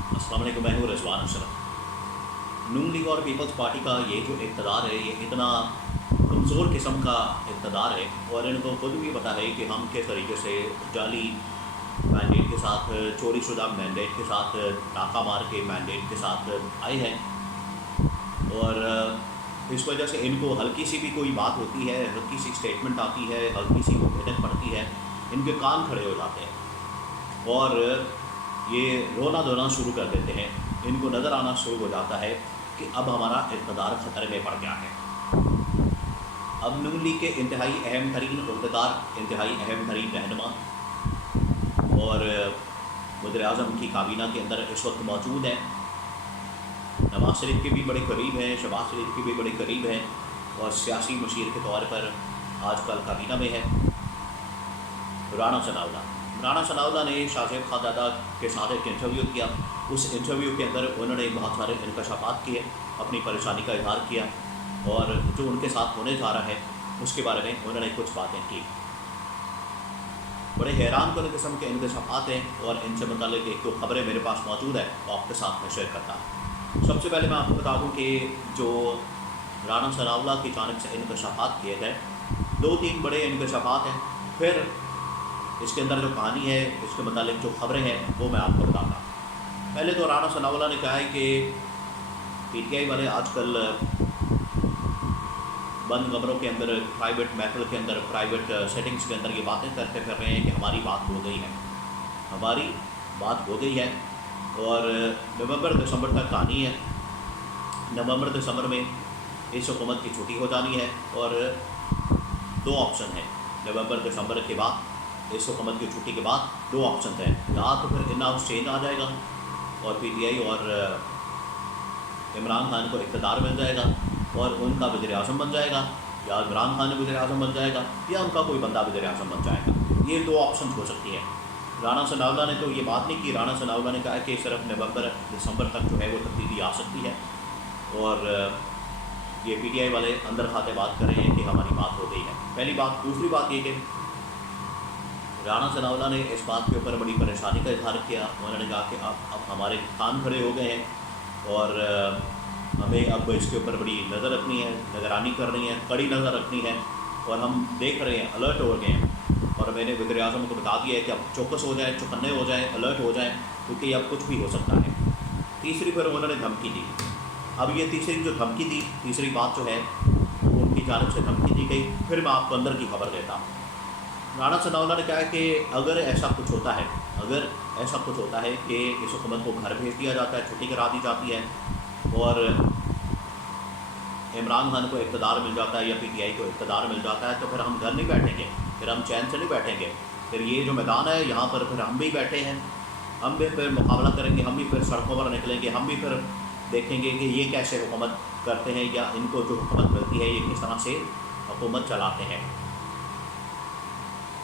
अस्सलाम वालेकुम, मैं हूँ रिजवान अशरफ। नून लीग और पीपल्स पार्टी का ये जो इक़्तिदार है, ये इतना कमज़ोर किस्म का इक़्तिदार है और इनको खुद भी पता है कि हम किस तरीके से जाली मैंडेट के साथ, चोरीशुदा मैंडेट के साथ, डाका मार के मैंडेट के साथ आए हैं। और इस वजह से इनको हल्की सी भी कोई बात होती है, हल्की सी स्टेटमेंट आती है, हल्की सी भेदक पड़ती है, इनके कान खड़े हो जाते हैं और ये रोना धोना शुरू कर देते हैं। इनको नज़र आना शुरू हो जाता है कि अब हमारा इक़्तिदार ख़तरे में पड़ गया है। अब नून लीग के इंतहाई अहम तरीन अहदेदार, इंतहाई अहम तरीन रहनुमा और वज़ीर-ए-आज़म की काबीना के अंदर इस वक्त मौजूद हैं। नवाज़ शरीफ के भी बड़े करीब हैं, शहबाज शरीफ के भी बड़े करीब हैं और सियासी मशीर के तौर पर आजकल काबीना में है राना सनाउल्लाह। राना सनाउल्लाह ने शाहज़ेब खानज़ादा के साथ एक इंटरव्यू किया। उस इंटरव्यू के अंदर उन्होंने बहुत सारे इंकशाफात किए, अपनी परेशानी का इजहार किया और जो उनके साथ होने जा रहा है उसके बारे में उन्होंने कुछ बातें की। बड़े हैरान कुन किस्म के इंकशाफात हैं और इनसे मुताल्लिक़ एक दो खबरें मेरे पास मौजूद है तो आपके साथ मैं शेयर करता हूँ। सबसे पहले मैं आपको बता दूँ कि जो राना सनाउल्लाह की जानिब से इंकशाफात किए गए, दो तीन बड़े इंकशाफात हैं। फिर इसके अंदर जो कहानी है, इसके मुतालिक जो खबरें हैं वो मैं आपको बताता हूँ। पहले तो राना सनाउल्लाह ने कहा है कि PTI वाले आजकल बंद कमरों के अंदर, प्राइवेट महफिल के अंदर, प्राइवेट सेटिंग्स के अंदर ये बातें करते फिर रहे हैं कि हमारी बात हो गई है, हमारी बात हो गई है। और नवंबर दिसंबर तक कहानी है। नवंबर दिसंबर में इस हुकूमत की छुट्टी हो जानी है और दो ऑप्शन है। नवंबर दिसंबर के बाद, इस हुकूमत की छुट्टी के बाद दो ऑप्शन हैं। या तो फिर इन हाउस चेंज आ जाएगा और PTI और इमरान खान को इक़्तिदार मिल जाएगा और उनका वज़ीर-ए-आज़म बन जाएगा, या इमरान खान वज़ीर-ए-आज़म बन जाएगा या उनका कोई बंदा वज़ीर-ए-आज़म बन जाएगा। ये दो ऑप्शन हो सकती हैं। राना सनाउल्लाह ने तो ये बात नहीं की। राना सनाउल्लाह ने कहा कि सिर्फ नवंबर दिसंबर तक जो है वो तब्दीली आ सकती है और ये PTI वाले अंदर खाते बात कर रहे हैं कि हमारी बात हो गई है। पहली बात। दूसरी बात ये कि राना सनाउल्लाह ने इस बात के ऊपर बड़ी परेशानी का इजहार किया। उन्होंने कहा कि अब हमारे कान खड़े हो गए हैं और हमें अब इसके ऊपर बड़ी नज़र रखनी है, निगरानी करनी है, कड़ी नज़र रखनी है और हम देख रहे हैं, अलर्ट हो गए हैं। और मैंने वज़ीर-ए-आज़म को बता दिया है कि अब चौकस हो जाए, चौकन्ने हो जाए, अलर्ट हो जाए, क्योंकि अब कुछ भी हो सकता है। तीसरी फिर उन्होंने धमकी दी। अब ये तीसरी जो धमकी दी, तीसरी बात जो है उनकी जानिब से धमकी दी गई। फिर मैं आपको अंदर की खबर देता हूँ। राना सनाउल्लाह ने कहा कि अगर ऐसा कुछ होता है, अगर ऐसा कुछ होता है कि इस हुकूमत को घर भेज दिया जाता है, छुट्टी करा दी जाती है और इमरान खान को इक़्तिदार मिल जाता है या PTI को इक़्तिदार मिल जाता है, तो फिर हम घर नहीं बैठेंगे, फिर हम चैन से नहीं बैठेंगे। फिर ये जो मैदान है यहाँ पर फिर हम भी बैठे हैं, हम भी फिर मुकाबला करेंगे, हम भी फिर सड़कों पर निकलेंगे, हम भी फिर देखेंगे कि ये कैसे हुकूमत करते हैं या इनको जो हुकूमत मिलती है ये किस तरह से हुकूमत चलाते हैं।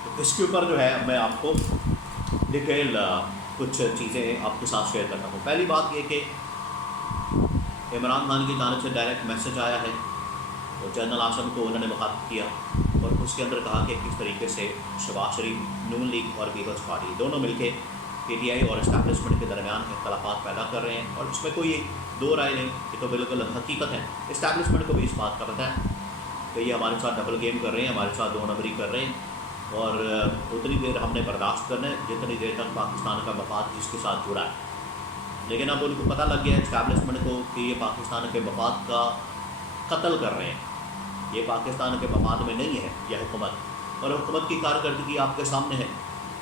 तो इसके ऊपर जो है मैं आपको डिटेल कुछ चीज़ें आपके साथ शेयर करता हूँ। पहली बात ये कि इमरान खान की जानिब से डायरेक्ट मैसेज आया है तो जनरल आसम को उन्होंने मुखातिब किया और उसके अंदर कहा कि किस तरीके से शहबाज शरीफ, नून लीग और पीपल्स पार्टी दोनों मिलके PTI और इस्टेब्लिशमेंट के दरमियान इख्तलाफात पैदा कर रहे हैं। और इसमें कोई दो राय नहीं, ये तो बिल्कुल हकीकत है। इस्टेब्लिशमेंट को भी इस बात का पता है कि ये हमारे साथ डबल गेम कर रहे हैं, हमारे साथ दो नंबरी कर रहे हैं और उतनी देर हमने बर्दाश्त करना है जितनी देर तक पाकिस्तान का मफाद इसके साथ जुड़ा है। लेकिन अब उनको पता लग गया है इस्टेब्लिशमेंट को कि ये पाकिस्तान के मफाद का कत्ल कर रहे हैं, ये पाकिस्तान के मफाद में नहीं है यह हुकूमत। और हुकूमत की कारकर्दगी आपके सामने है।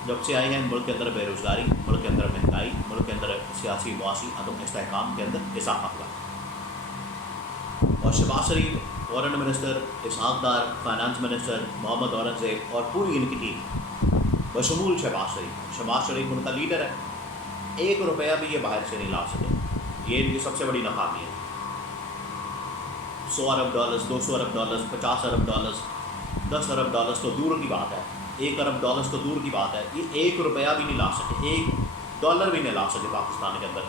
जब से आए हैं मुल्क के अंदर बेरोज़गारी, मुल्क के अंदर महंगाई, मुल्क के अंदर सियासी मुआशी अदम इस्तेहकाम के अंदर इजाफा हुआ। और शहबाज शरीफ, फॉरेन मिनिस्टर, इसहाक डार, फाइनेंस मिनिस्टर, मोहम्मद औरंगज़ेब और पूरी इनकी टीम बशमूल शहबाज शरीफ उनका लीडर है, 1 रुपया भी ये बाहर से नहीं ला सके। ये इनकी सबसे बड़ी नाकामी है। $100 अरब, $200 अरब, $50 अरब, $10 अरब तो दूर की बात है, $1 अरब तो दूर की बात है। ये 1 रुपया भी नहीं ला सके, $1 भी नहीं ला सके पाकिस्तान के अंदर।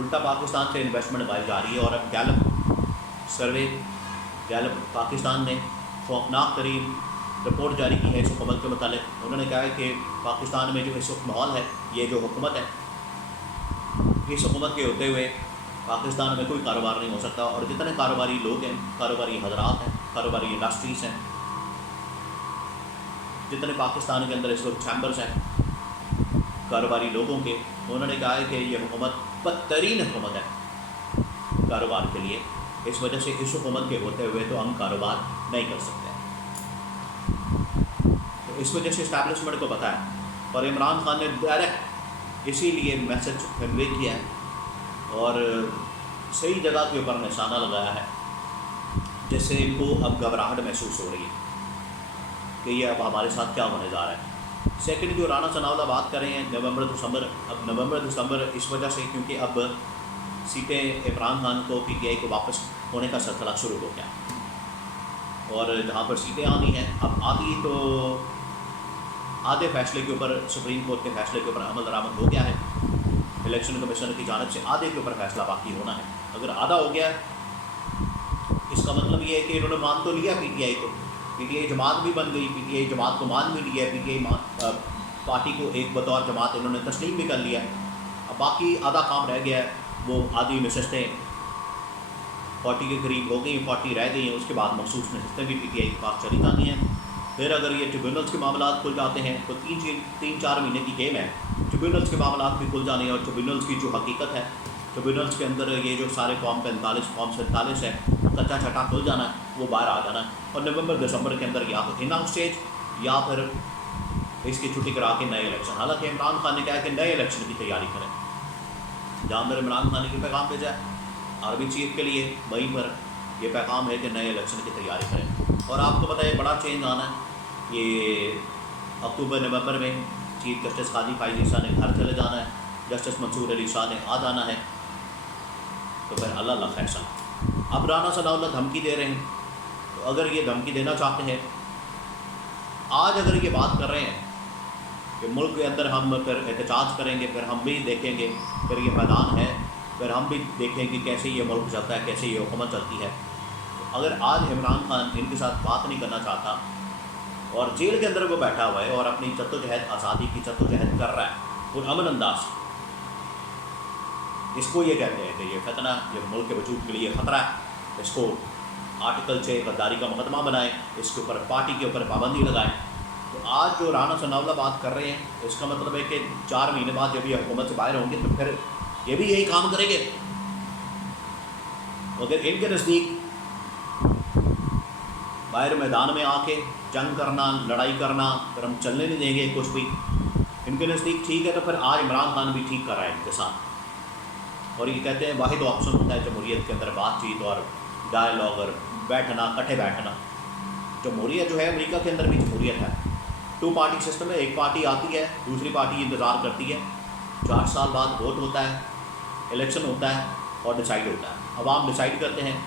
उल्टा पाकिस्तान से इन्वेस्टमेंट बढ़ाई जा रही है। और अब गैलप पाकिस्तान ने खौफनाक तरीन रिपोर्ट जारी की है इस हुकूमत के मुतालिक। उन्होंने कहा है कि पाकिस्तान में जो इस वक्त माहौल है, ये जो हुकूमत है इस हुकूमत के होते हुए पाकिस्तान में कोई कारोबार नहीं हो सकता, और जितने कारोबारी लोग हैं, कारोबारी हजरात हैं, कारोबारी इंडस्ट्रीज़ हैं, जितने पाकिस्तान के अंदर इस वक्त चैम्बर्स हैं कारोबारी लोगों के, उन्होंने कहा है कि ये हुकूमत बदतरीन हुकूमत है कारोबार के लिए। इस वजह से इस हुकूमत के होते हुए तो हम कारोबार नहीं कर सकते। तो इस वजह से इस्टेब्लिशमेंट को पता है, और इमरान खान ने डायरेक्ट इसीलिए मैसेज कन्वे किया है और सही जगह के ऊपर निशाना लगाया है, जिससे इनको अब घबराहट महसूस हो रही है कि ये अब हमारे साथ क्या होने जा रहा है। सेकंड, जो राना सनाउल्लाह बात कर रहे हैं नवंबर दिसंबर, अब नवंबर दिसंबर इस वजह से क्योंकि अब सीटें इमरान खान को पीटीआई को वापस होने का सिलसिला शुरू हो गया, और जहाँ पर सीटें आनी हैं अब आती, तो आधे फैसले के ऊपर सुप्रीम कोर्ट के फैसले के ऊपर अमल दरामद हो गया है। इलेक्शन कमीशन की जानब से आधे के ऊपर फैसला बाकी होना है। अगर आधा हो गया इसका मतलब ये है कि इन्होंने मान तो लिया पीटीआई को, पीटीआई जमात भी बन गई, पीटीआई जमात को मान भी लिया, पीटीआई पार्टी को एक बतौर जमात इन्होंने तस्लीम भी कर लिया। अब बाकी आधा काम रह गया है, वो आधी नशस्तें 40 के करीब हो गई, 40 रह गई हैं, उसके बाद मखसूस नशस्तें भी पीटीआई के पास चली जाती हैं। फिर अगर ये ट्रिब्यूनल्स के मामला खुल जाते हैं तो 3-4 महीने की गेम है, ट्रिब्यूनल्स के मामला भी खुल जाने हैं, और ट्रिब्यूनल्स की जो हकीकत है, ट्रिब्यूनल्स के अंदर ये जो सारे फॉर्म 45 फॉर्म 47 है, कच्चा छटा खुल जाना है, वो बाहर आ जाना है, और नवंबर दिसंबर के अंदर या तो इन आउट स्टेज या फिर इसकी छुट्टी करा के नए इलेक्शन। हालांकि इमरान खान ने कहा कि नए इलेक्शन की तैयारी करें, जहाँ पर इमरान खान ने ये पैगाम भेजा है आर्मी चीफ के लिए, वहीं पर यह पैगाम है कि नए इलेक्शन की तैयारी करें। और आपको पता है बड़ा चेंज आना है, ये अक्टूबर नवंबर में चीफ जस्टिस काजी फाइज ईसा ने घर चले जाना है, जस्टिस मंसूर अली शाह ने आ जाना है, तो फिर अल्लाह फैसला। अब राना सनाउल्लाह धमकी दे रहे हैं, तो अगर ये धमकी देना चाहते हैं, आज अगर ये बात कर रहे हैं कि मुल्क के अंदर हम फिर एहतजाज करेंगे, फिर हम भी देखेंगे, फिर ये मैदान है, फिर हम भी देखेंगे कैसे ये मुल्क चलता है, कैसे ये हुकूमत चलती है। तो अगर आज इमरान खान इनके साथ बात नहीं करना चाहता और जेल के अंदर वो बैठा हुआ है और अपनी जद्दोजहद आज़ादी की जद्दोजहद कर रहा है और अमन अंदाज, इसको ये कहते हैं कि ये फतना, ये मुल्क के वजूद के लिए ख़तरा है, इसको आर्टिकल 6 गद्दारी का मुकदमा बनाएं, इसके ऊपर पार्टी के ऊपर पाबंदी लगाएं। तो आज जो राना सनाउल्लाह बात कर रहे हैं, इसका मतलब है कि 4 महीने बाद जब ये हुकूमत से बाहर होंगे तो फिर ये भी यही काम करेंगे। अगर इनके नज़दीक बाहर मैदान में आके जंग करना, लड़ाई करना, फिर हम चलने नहीं देंगे कुछ भी, इनके नज़दीक ठीक है, तो फिर आज इमरान खान भी ठीक कर रहा है इनके साथ। और ये कहते हैं वाहिद ऑप्शन होता है जमहूरियत के अंदर बातचीत और डायलॉग और बैठना, इकट्ठे बैठना। जमहूरियत जो है अमेरिका के अंदर भी जमहूरियत है, 2 पार्टी सिस्टम है, एक पार्टी आती है, दूसरी पार्टी इंतज़ार करती है, 4 साल बाद वोट होता है, इलेक्शन होता है और डिसाइड होता है। अवाम डिसाइड करते हैं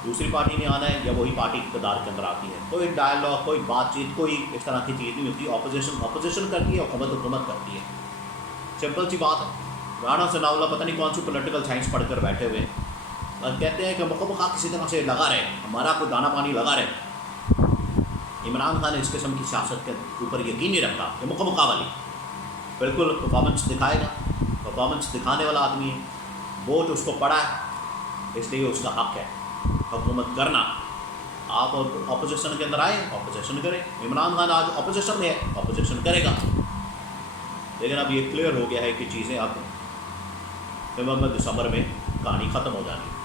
दूसरी पार्टी ने आना है या वही पार्टी इक़्तिदार के अंदर आती है। कोई डायलॉग, कोई बातचीत, कोई इस तरह की चीज़ नहीं होती। अपोजिशन करती है, हुकूमत करती है, सिंपल सी बात है। राना सनाउल्लाह पता नहीं कौन सी पॉलिटिकल साइंस पढ़कर बैठे हुए और कहते हैं कि मुखा किसी तरह से लगा रहे, हमारा कोई दाना पानी लगा रहे। इमरान खान इस किस्म की सियासत के ऊपर यकीन नहीं रखता, ये मुखा वाली बिल्कुल परफॉर्मेंस दिखाएगा, परफॉर्मेंस दिखाने वाला आदमी है, वोट उसको पड़ा है, इसलिए उसका हक है हुकूमत करना। आप अपोजिशन के अंदर आए, अपोजिशन करें। इमरान खान आज अपोजिशन में है, अपोजिशन करेगा। लेकिन अब ये क्लियर हो गया है कि चीज़ें अब नवंबर दिसंबर में कहानी ख़त्म हो जानी है।